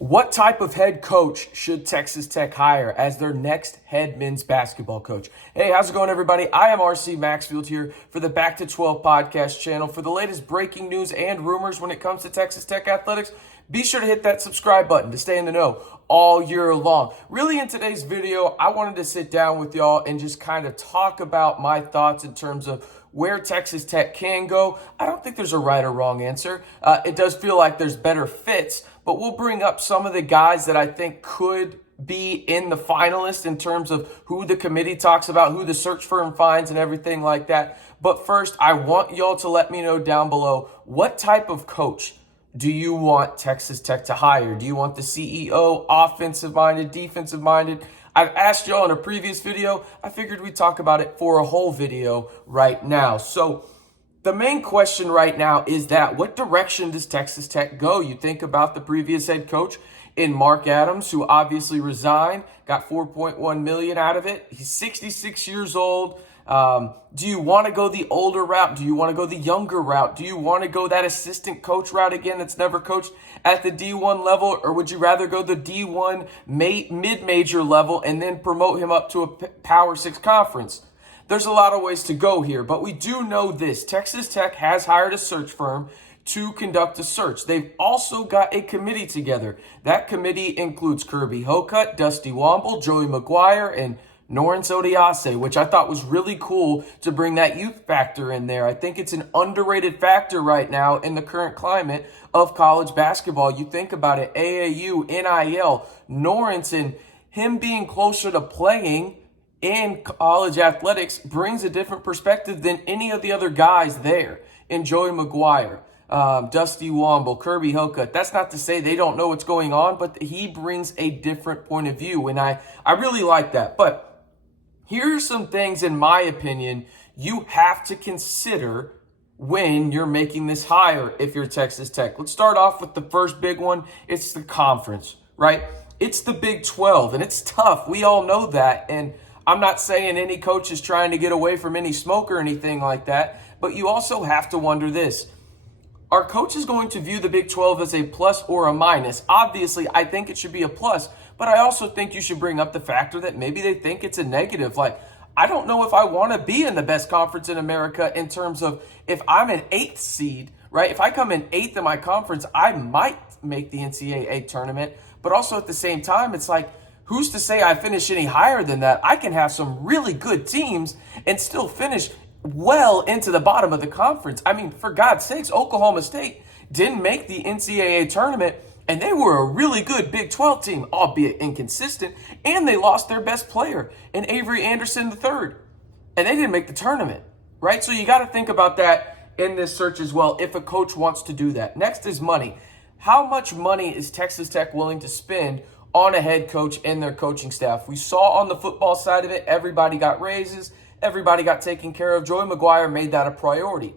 What type of head coach should Texas Tech hire as their next head men's basketball coach? Hey, how's it going, everybody? I am RC Maxfield here for the Back to 12 podcast channel. For the latest breaking news and rumors when it comes to Texas Tech athletics, be sure to hit that subscribe button to stay in the know all year long. Really, in today's video, I wanted to sit down with y'all and just kind of talk about my thoughts in terms of where Texas Tech can go. I don't think there's a right or wrong answer. It does feel like there's better fits, but we'll bring up some of the guys that I think could be in the finalists in terms of who the committee talks about, who the search firm finds, and everything like that. But first, I want y'all to let me know down below, what type of coach do you want Texas Tech to hire? Do you want the CEO, offensive-minded, defensive-minded? I've asked y'all in a previous video. I figured we'd talk about it for a whole video right now. So the main question right now is that what direction does Texas Tech go? You think about the previous head coach in Mark Adams, who obviously resigned, got $4.1 million out of it. He's 66 years old. Do you want to go the older route? Do you want to go the younger route? Do you want to go that assistant coach route again that's never coached at the D1 level? Or would you rather go the D1 mid-major level and then promote him up to a Power 6 conference? There's a lot of ways to go here, but we do know this. Texas Tech has hired a search firm to conduct a search. They've also got a committee together. That committee includes Kirby, Hocutt, Dusty Womble, Joey McGuire, and Norense Odiase, which I thought was really cool to bring that youth factor in there. I think it's an underrated factor right now in the current climate of college basketball. You think about it, AAU, NIL, Norense, and him being closer to playing in college athletics brings a different perspective than any of the other guys there. And Joey McGuire, Dusty Womble, Kirby, Hocutt. That's not to say they don't know what's going on, but he brings a different point of view, and I really like that. But here are some things, in my opinion, you have to consider when you're making this hire if you're Texas Tech. Let's start off with the first big one. It's the conference, right? It's the Big 12, and it's tough. We all know that, and I'm not saying any coach is trying to get away from any smoke or anything like that, but you also have to wonder this. Are coaches going to view the Big 12 as a plus or a minus? Obviously, I think it should be a plus, but I also think you should bring up the factor that maybe they think it's a negative. Like, I don't know if I want to be in the best conference in America in terms of if I'm an 8th seed, right? If I come in 8th in my conference, I might make the NCAA tournament, but also at the same time, it's like, who's to say I finish any higher than that? I can have some really good teams and still finish well into the bottom of the conference. I mean, for God's sakes, Oklahoma State didn't make the NCAA tournament, and they were a really good Big 12 team, albeit inconsistent, and they lost their best player in Avery Anderson III, and they didn't make the tournament, right? So you got to think about that in this search as well if a coach wants to do that. Next is money. How much money is Texas Tech willing to spend on a head coach and their coaching staff? We saw on the football side of it, everybody got raises, everybody got taken care of. Joey McGuire made that a priority.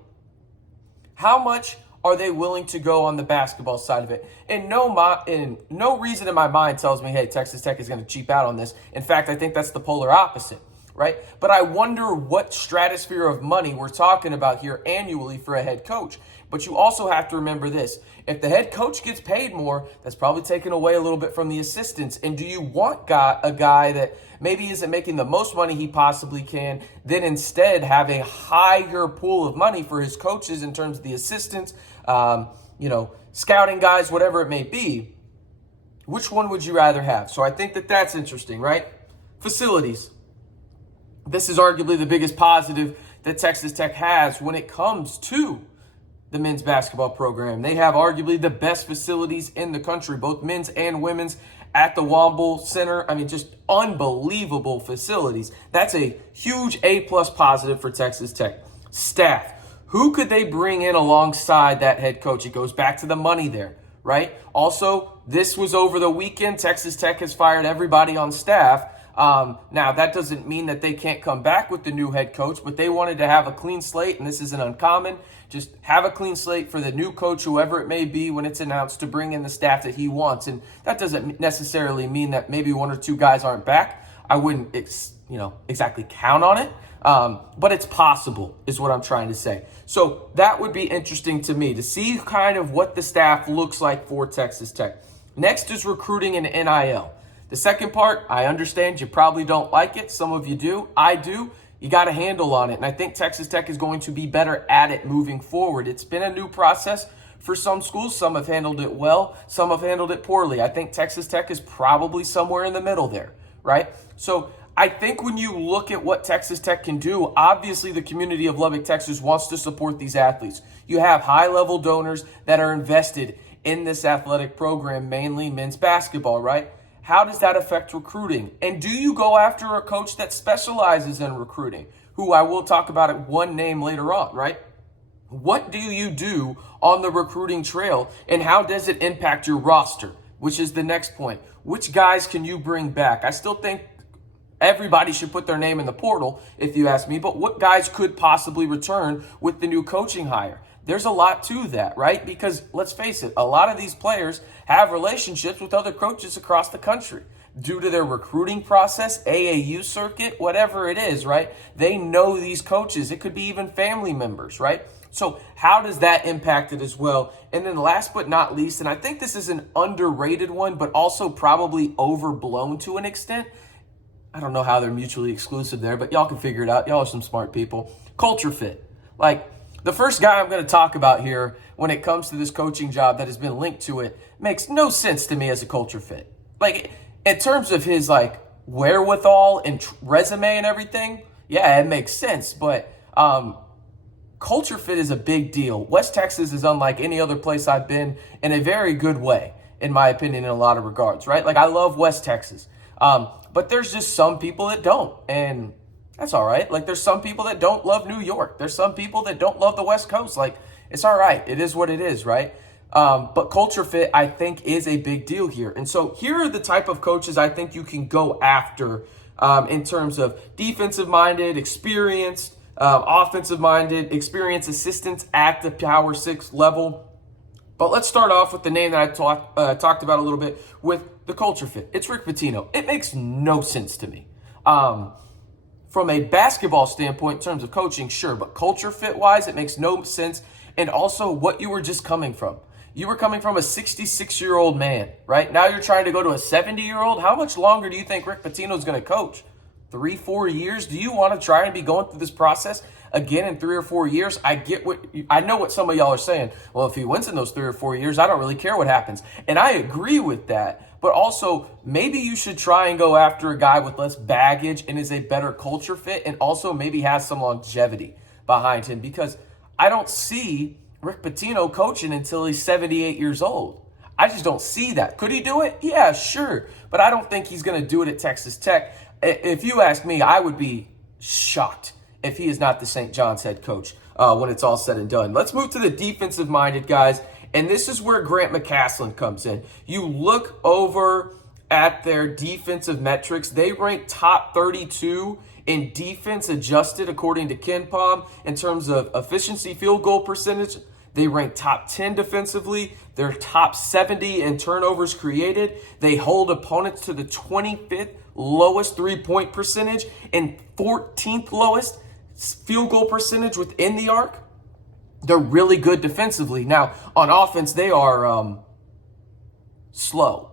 How much are they willing to go on the basketball side of it? And no reason in my mind tells me, hey, Texas Tech is going to cheap out on this. In fact, I think that's the polar opposite, right? But I wonder what stratosphere of money we're talking about here annually for a head coach. But you also have to remember this. If the head coach gets paid more, that's probably taken away a little bit from the assistants. And do you want a guy that maybe isn't making the most money he possibly can, then instead have a higher pool of money for his coaches in terms of the assistants, scouting guys, whatever it may be? Which one would you rather have? So I think that that's interesting, right? Facilities. This is arguably the biggest positive that Texas Tech has when it comes to the men's basketball program. They have arguably the best facilities in the country, both men's and women's, at the Womble Center. I mean, just unbelievable facilities. That's a huge A-plus positive for Texas Tech. Staff. Who could they bring in alongside that head coach? It goes back to the money there, right? Also, this was over the weekend. Texas Tech has fired everybody on staff. Now, that doesn't mean that they can't come back with the new head coach, but they wanted to have a clean slate, and this isn't uncommon. Just have a clean slate for the new coach, whoever it may be, when it's announced, to bring in the staff that he wants. And that doesn't necessarily mean that maybe one or two guys aren't back. I wouldn't, exactly count on it, but it's possible is what I'm trying to say. So that would be interesting to me to see kind of what the staff looks like for Texas Tech. Next is recruiting and NIL. The second part, I understand you probably don't like it. Some of you do. I do. You got a handle on it. And I think Texas Tech is going to be better at it moving forward. It's been a new process for some schools. Some have handled it well. Some have handled it poorly. I think Texas Tech is probably somewhere in the middle there, right? So I think when you look at what Texas Tech can do, obviously the community of Lubbock, Texas wants to support these athletes. You have high-level donors that are invested in this athletic program, mainly men's basketball, right? How does that affect recruiting? And do you go after a coach that specializes in recruiting, who I will talk about at one name later on, right? What do you do on the recruiting trail, and how does it impact your roster, which is the next point? Which guys can you bring back? I still think everybody should put their name in the portal, if you ask me, but what guys could possibly return with the new coaching hire? There's a lot to that, right? Because let's face it, a lot of these players have relationships with other coaches across the country due to their recruiting process, AAU circuit, whatever it is, right? They know these coaches. It could be even family members, right? So how does that impact it as well? And then last but not least, and I think this is an underrated one, but also probably overblown to an extent. I don't know how they're mutually exclusive there, but y'all can figure it out. Y'all are some smart people. Culture fit. Like, the first guy I'm going to talk about here when it comes to this coaching job that has been linked to it makes no sense to me as a culture fit. Like, in terms of his, like, wherewithal and resume and everything, yeah, it makes sense. But culture fit is a big deal. West Texas is unlike any other place I've been in a very good way, in my opinion, in a lot of regards, right? Like, I love West Texas. But there's just some people that don't. And that's all right. Like, there's some people that don't love New York. There's some people that don't love the West Coast. Like, it's all right. It is what it is, right? But culture fit, I think, is a big deal here. And so here are the type of coaches I think you can go after in terms of defensive-minded, experienced, offensive-minded, experienced assistants at the Power 6 level. But let's start off with the name that I talked about a little bit with the culture fit. It's Rick Pitino. It makes no sense to me. From a basketball standpoint, in terms of coaching, sure, but culture fit-wise, it makes no sense. And also what you were just coming from. You were coming from a 66-year-old man, right? Now you're trying to go to a 70-year-old. How much longer do you think Rick Pitino is going to coach? 3-4 years? Do you want to try and be going through this process again in 3 or 4 years? I know what some of y'all are saying. Well, if he wins in those 3 or 4 years, I don't really care what happens. And I agree with that. But also, maybe you should try and go after a guy with less baggage and is a better culture fit, and also maybe has some longevity behind him, because I don't see Rick Pitino coaching until he's 78 years old. I just don't see that. Could he do it? Yeah, sure. But I don't think he's going to do it at Texas Tech. If you ask me, I would be shocked if he is not the St. John's head coach when it's all said and done. Let's move to the defensive-minded guys. And this is where GranMcCasland comes in. You look over at their defensive metrics. They rank top 32 in defense adjusted according to KenPom in terms of efficiency field goal percentage. They rank top 10 defensively. They're top 70 in turnovers created. They hold opponents to the 25th lowest three-point percentage and 14th lowest field goal percentage within the arc. They're really good defensively. Now, on offense, they are slow.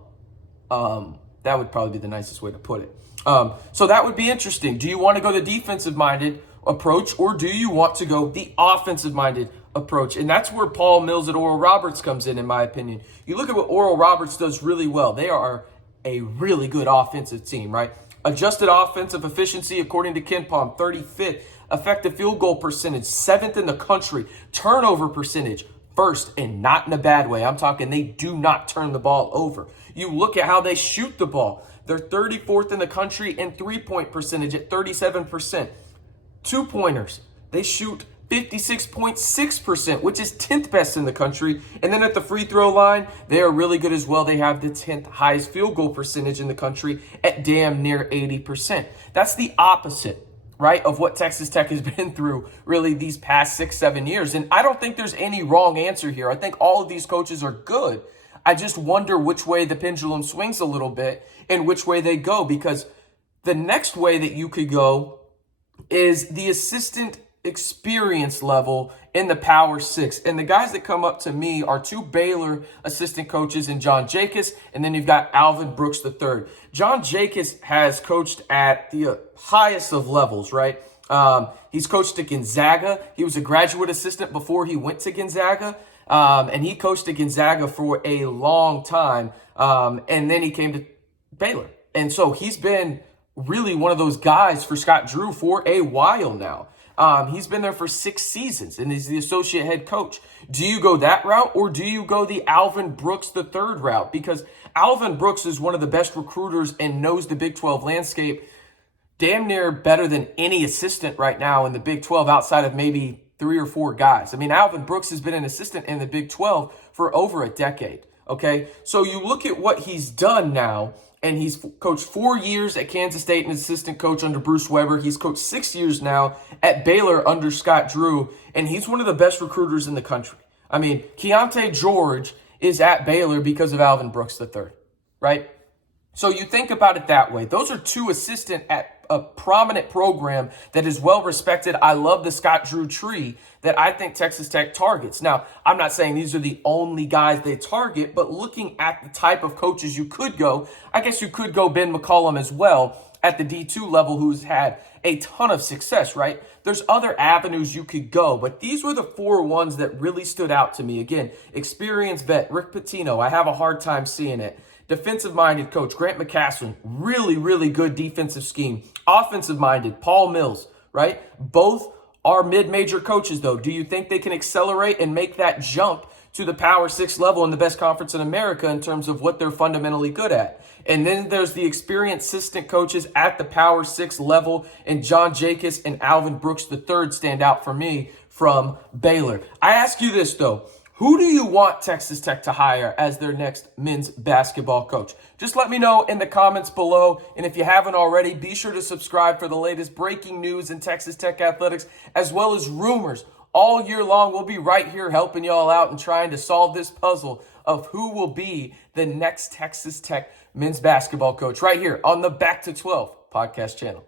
That would probably be the nicest way to put it. So that would be interesting. Do you want to go the defensive-minded approach, or do you want to go the offensive-minded approach? And that's where Paul Mills at Oral Roberts comes in my opinion. You look at what Oral Roberts does really well. They are a really good offensive team, right? Adjusted offensive efficiency, according to KenPom, 35th. Effective field goal percentage, 7th in the country. Turnover percentage, 1st, and not in a bad way. I'm talking they do not turn the ball over. You look at how they shoot the ball. They're 34th in the country in three-point percentage at 37%. Two-pointers, they shoot 56.6%, which is 10th best in the country. And then at the free throw line, they are really good as well. They have the 10th highest field goal percentage in the country at damn near 80%. That's the opposite, right, of what Texas Tech has been through really these past 6-7 years. And I don't think there's any wrong answer here. I think all of these coaches are good. I just wonder which way the pendulum swings a little bit and which way they go, because the next way that you could go is the assistant experience level in the Power Six. And the guys that come up to me are two Baylor assistant coaches in John Jakus, and then you've got Alvin Brooks III. John Jakus has coached at the highest of levels, right? He's coached at Gonzaga. He was a graduate assistant before he went to Gonzaga. And he coached at Gonzaga for a long time. And then he came to Baylor. And so he's been really one of those guys for Scott Drew for a while now. He's been there for 6 seasons, and he's the associate head coach. Do you go that route, or do you go the Alvin Brooks III route? Because Alvin Brooks is one of the best recruiters and knows the Big 12 landscape damn near better than any assistant right now in the Big 12 outside of maybe 3 or 4 guys. I mean, Alvin Brooks has been an assistant in the Big 12 for over a decade, okay? So you look at what he's done now, and he's coached 4 years at Kansas State and assistant coach under Bruce Weber. He's coached 6 years now at Baylor under Scott Drew, and he's one of the best recruiters in the country. I mean, Keontae George is at Baylor because of Alvin Brooks III, right? So you think about it that way. Those are 2 assistants at a prominent program that is well respected. I love the Scott Drew tree that I think Texas Tech targets. Now, I'm not saying these are the only guys they target, but looking at the type of coaches you could go, I guess you could go Ben McCollum as well at the D2 level, who's had a ton of success, right? There's other avenues you could go, but these were the 4 ones that really stood out to me. Again, experienced vet, Rick Pitino. I have a hard time seeing it. Defensive-minded coach, GranMcCasland, really, really good defensive scheme. Offensive-minded, Paul Mills, right? Both are mid-major coaches, though. Do you think they can accelerate and make that jump to the Power 6 level in the best conference in America in terms of what they're fundamentally good at? And then there's the experienced assistant coaches at the Power 6 level, and John Jakus and Alvin Brooks III stand out for me from Baylor. I ask you this, though. Who do you want Texas Tech to hire as their next men's basketball coach? Just let me know in the comments below. And if you haven't already, be sure to subscribe for the latest breaking news in Texas Tech athletics, as well as rumors. All year long, we'll be right here helping y'all out and trying to solve this puzzle of who will be the next Texas Tech men's basketball coach right here on the Back to 12 podcast channel.